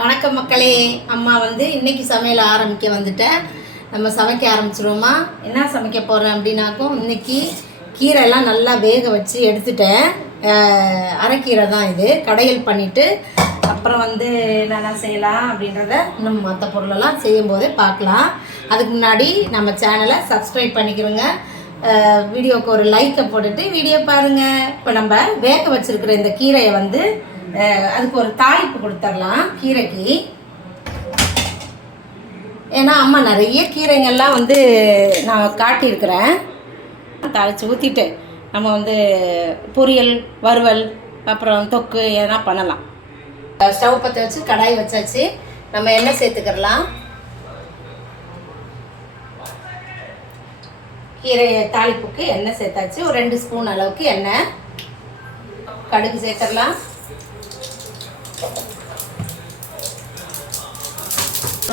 வணக்கம் மக்களே. அம்மா இன்னைக்கு சமையல் ஆரம்பிக்க வந்துட்டேன். நம்ம சமைக்க ஆரம்பிச்சிருவோமா? என்ன சமைக்க போகிறேன் அப்படின்னாக்கும், இன்னைக்கு கீரைலாம் நல்லா வேக வச்சு எடுத்துட்டேன். அரைக்கீரை தான் இது. கடையல் பண்ணிவிட்டு அப்புறம் என்னென்ன செய்யலாம் அப்படின்றத இன்னும் மற்ற பொருளெல்லாம் செய்யும்போதே பார்க்கலாம். அதுக்கு முன்னாடி நம்ம சேனலை சப்ஸ்கிரைப் பண்ணிக்கிறோங்க. வீடியோவுக்கு ஒரு லைக்கை போட்டுட்டு வீடியோ பாருங்கள். இப்போ நம்ம வேக வச்சுருக்கிற இந்த கீரையை அதுக்கு ஒரு தாளிப்பு கொடுத்துடலாம் கீரைக்கு. ஏன்னா அம்மா நிறைய கீரைங்கள்லாம் நான் காட்டியிருக்கிறேன். தாளித்து ஊற்றிட்டு நம்ம பொரியல், வறுவல், அப்புறம் தொக்கு எதனா பண்ணலாம். ஸ்டவ் பற்ற வச்சு கடாய் வச்சாச்சு. நம்ம எண்ணெய் சேர்த்துக்கிறலாம். கீரை தாளிப்புக்கு எண்ணெய் சேர்த்தாச்சு. ஒரு 2 ஸ்பூன் அளவுக்கு எண்ணெய். கடுகு சேர்த்துடலாம்.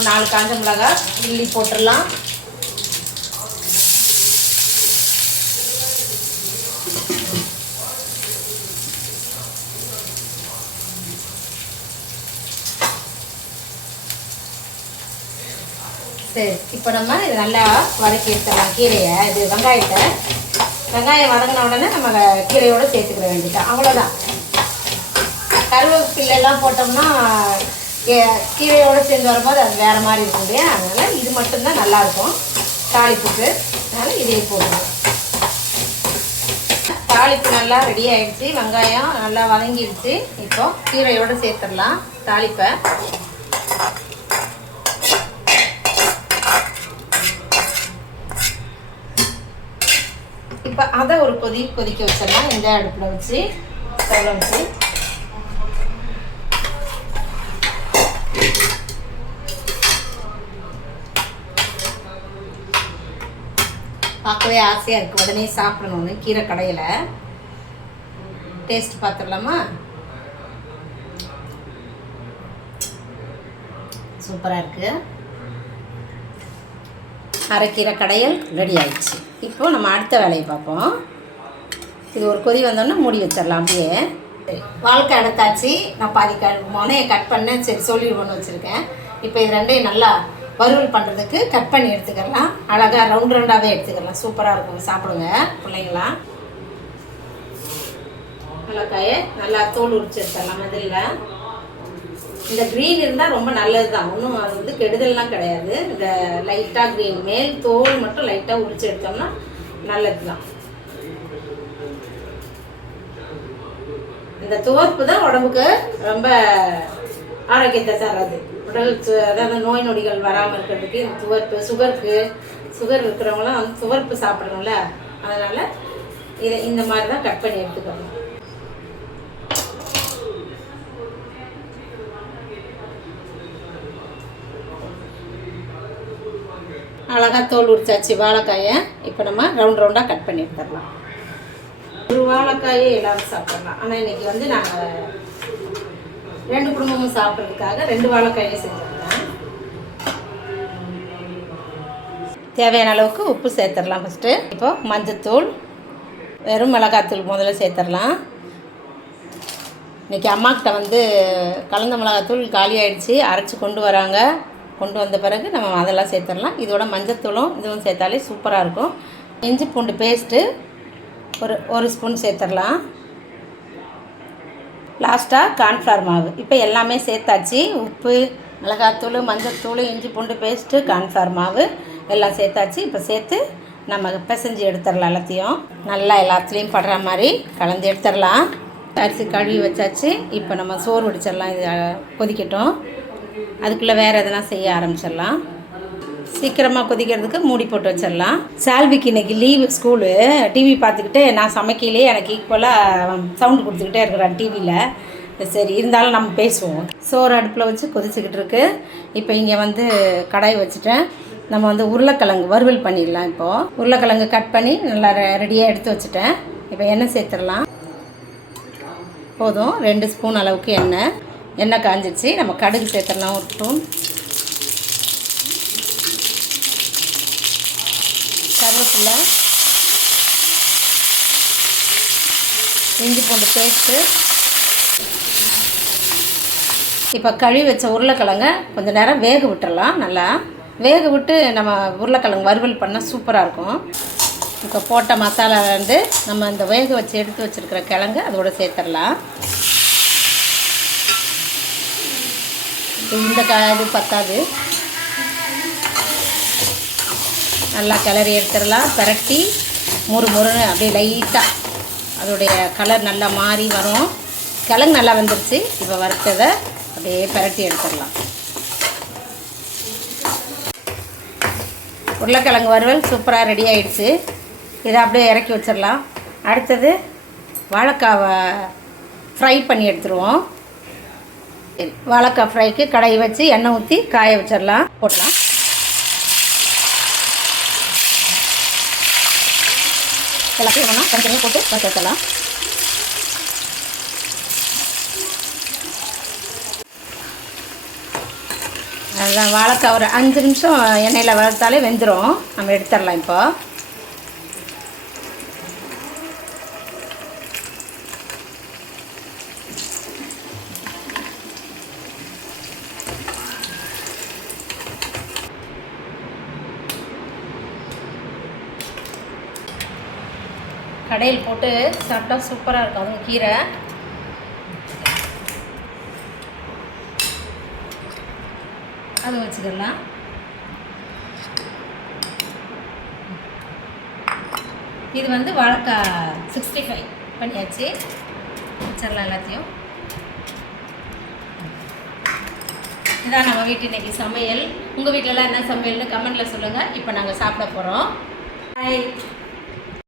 4 காஞ்ச மிளகாய் கிள்ளி போட்டுடலாம். சரி, இப்போ நம்ம இது நல்லா வதக்கி எடுத்துடலாம் கீரையை. இது வெங்காயம் வதங்கின உடனே நம்ம கீரையோடு சேர்த்துக்கிற வேண்டியதான். அவ்வளோதான். கருவேப்பிலெல்லாம் போட்டோம்னா கீரையோடு சேர்ந்து வரும்போது அது வேறு மாதிரி இருக்கும் இல்லையா? அதனால் இது மட்டும்தான் நல்லாயிருக்கும் தாளிப்புக்கு. அதனால் இதே போடுவோம். தாளிப்பு நல்லா ரெடி ஆகிடுச்சு. வெங்காயம் நல்லா வதங்கிடுச்சு. இப்போ கீரையோடு சேர்த்துடலாம் தாளிப்பை. இப்போ அதை ஒரு கொதிக்க வச்சிடலாம். இந்த அடுப்பில் வச்சு ஸ்டவ்வில் வச்சு பார்க்கவே ஆசையாக இருக்குது. உடனே சாப்பிடணும்னு கீரை கடையில். டேஸ்ட் பார்த்துடலாமா? சூப்பராக இருக்குது. அரைக்கீரை கடையல் ரெடி ஆயிடுச்சு. இப்போது நம்ம அடுத்த வேலையை பார்ப்போம். இது ஒரு கொதி வந்தோன்னா மூடி வச்சிடலாம். அப்படியே வாழைக்காய் எடுத்தாச்சு. நான் பாதி முனையை கட் பண்ணேன். சரி சொல்லிடுவோன்னு வச்சுருக்கேன். இப்போ இது ரெண்டையும் நல்லா வறுவல் பண்ணுறதுக்கு கட் பண்ணி எடுத்துக்கலாம். அழகாக ரவுண்டாகவே எடுத்துக்கலாம். சூப்பராக இருக்கும். சாப்பிடுங்க பிள்ளைங்களாம். வாழைக்காயை நல்லா தோல் உரிச்சு எடுத்துடலாம். இதில் இந்த க்ரீன் இருந்தால் ரொம்ப நல்லது தான். ஒன்றும் அது கெடுதல்லாம் கிடையாது. இந்த லைட்டாக க்ரீன் மேல் தோல் மட்டும் லைட்டாக உரிச்சு எடுத்தோம்னா நல்லது தான். இந்த துவர்ப்பு தான் உடம்புக்கு ரொம்ப ஆரோக்கியத்தை தராது. உடல் அதாவது நோய் நொடிகள் வராமல் இருக்கிறதுக்கு இந்த துவர்ப்பு, சுகர் இருக்கிறவங்களாம் துவர்ப்பு சாப்பிடணும்ல. அதனால் இதை இந்த மாதிரி தான் கட் பண்ணி எடுத்துக்கணும். அழகாக தோல் உரிச்சாச்சு வாழைக்காயை. இப்போ நம்ம ரவுண்டாக கட் பண்ணி எடுத்துடலாம். ஒரு வாழைக்காயே எல்லோரும் சாப்பிடலாம். ஆனால் இன்றைக்கி நாங்கள் 2 குடும்பமும் சாப்பிட்றதுக்காக 2 வாழைக்காயே செஞ்சுருக்கேன். தேவையான அளவுக்கு உப்பு சேர்த்துடலாம் ஃபஸ்ட்டு. இப்போது மஞ்சத்தூள், வெறும் மிளகாத்தூள் முதல்ல சேர்த்துடலாம். இன்றைக்கி அம்மாக்கிட்ட கலந்த மிளகாத்தூள் காலி ஆகிடுச்சு. அரைச்சி கொண்டு வராங்க. கொண்டு வந்த பிறகு நம்ம அதெல்லாம் சேர்த்துடலாம். இதோட மஞ்சத்தூளும் இதுவும் சேர்த்தாலே சூப்பராக இருக்கும். இஞ்சி பூண்டு பேஸ்ட்டு ஒரு ஸ்பூன் சேர்த்துடலாம். லாஸ்ட்டாக கார்ன்ஃப்ளவர் மாவு. இப்போ எல்லாமே சேர்த்தாச்சு. உப்பு, மிளகாத்தூள், மஞ்சத்தூள், இஞ்சி பூண்டு பேஸ்ட்டு, கார்ன்ஃப்ளவர் மாவு எல்லாம் சேர்த்தாச்சு. இப்போ சேர்த்து நம்ம பிசைஞ்சு எடுத்துடலாம். எல்லாத்துலேயும் படுற மாதிரி கலந்து எடுத்துடலாம். அரிசி கழுவி வச்சாச்சு. இப்போ நம்ம சோறு வடிச்சிடலாம். இது கொதிக்கட்டும். அதுக்குள்ளே வேறு எதனா செய்ய ஆரம்பிச்சிடலாம். சீக்கிரமாக கொதிக்கிறதுக்கு மூடி போட்டு வச்சிடலாம். சால்விக்கு இன்றைக்கி லீவு ஸ்கூலு. டிவி பார்த்துக்கிட்டு நான் சமைக்கையிலே எனக்கு ஈக்குவலாக சவுண்டு கொடுத்துக்கிட்டே இருக்கிறான் டிவியில். சரி இருந்தாலும் நம்ம பேசுவோம். சோறு அடுப்பில் வச்சு கொதிச்சுக்கிட்டு இருக்கு. இப்போ இங்கே கடாய் வச்சுட்டேன். நம்ம உருளைக்கிழங்கு வறுவல் பண்ணிடலாம். இப்போது உருளைக்கிழங்கு கட் பண்ணி நல்லா ரெடியாக எடுத்து வச்சுட்டேன். இப்போ எண்ணெய் சேர்த்துடலாம். போதும். 2 ஸ்பூன் அளவுக்கு எண்ணெய் காஞ்சிச்சு. நம்ம கடுகு சேர்த்துடலாம். ஒரு ஸ்பூன் கருவேப்பிலை, இஞ்சி பூண்டு பேஸ்ட்டு, இப்போ கழுவி வச்ச உருளைக்கிழங்க கொஞ்சம் நேரம் வேக விட்டுறலாம். நல்லா வேக விட்டு நம்ம உருளைக்கிழங்கு வறுவல் பண்ணால் சூப்பராக இருக்கும். இப்போ போட்ட மசாலா வந்து நம்ம இந்த வேக வச்சு எடுத்து வச்சுருக்கிற கிழங்கு அதோடு சேர்த்துடலாம். இந்த இது பத்தாது, நல்லா கிளறி எடுத்துடலாம். பரட்டி முறுமுறுன்னு அப்படியே லைட்டாக அதோடைய கலர் நல்லா மாறி வரும். கிழங்கு நல்லா வந்துருச்சு. இப்போ வறுத்ததை அப்படியே பரட்டி எடுத்துடலாம். உருளைக்கிழங்கு வறுவல் சூப்பராக ரெடி ஆகிடுச்சு. இதை அப்படியே இறக்கி வச்சிடலாம். அடுத்தது வாழைக்காவை ஃப்ரை பண்ணி எடுத்துருவோம். வாழைக்காய் ஃப்ரைக்கு கடாய் வச்சு எண்ணெய் ஊற்றி காய வச்சிடலாம். போடலாம். எல்லாத்தையும் வேணால் தனித்தனியாக போட்டு வச்சுக்கலாம். அதுதான் வாழைக்காய் ஒரு 5 நிமிஷம் எண்ணெயில் வளர்த்தாலே வெந்துடும். நம்ம எடுத்துடலாம். இப்போ கடையில் போட்டு சாப்பிட்டா சூப்பராக இருக்கும். அதுவும் கீரை அதை வச்சுக்கலாம். இது வந்து வாழைக்காய் 65 பண்ணியாச்சு. வச்சிடலாம் எல்லாத்தையும். இதான் நம்ம வீட்டு இன்றைக்கி சமையல். உங்கள் வீட்டிலலாம் என்ன சமையல்னு கமெண்டில் சொல்லுங்கள். இப்போ நாங்கள் சாப்பிட போகிறோம். ஹாய்.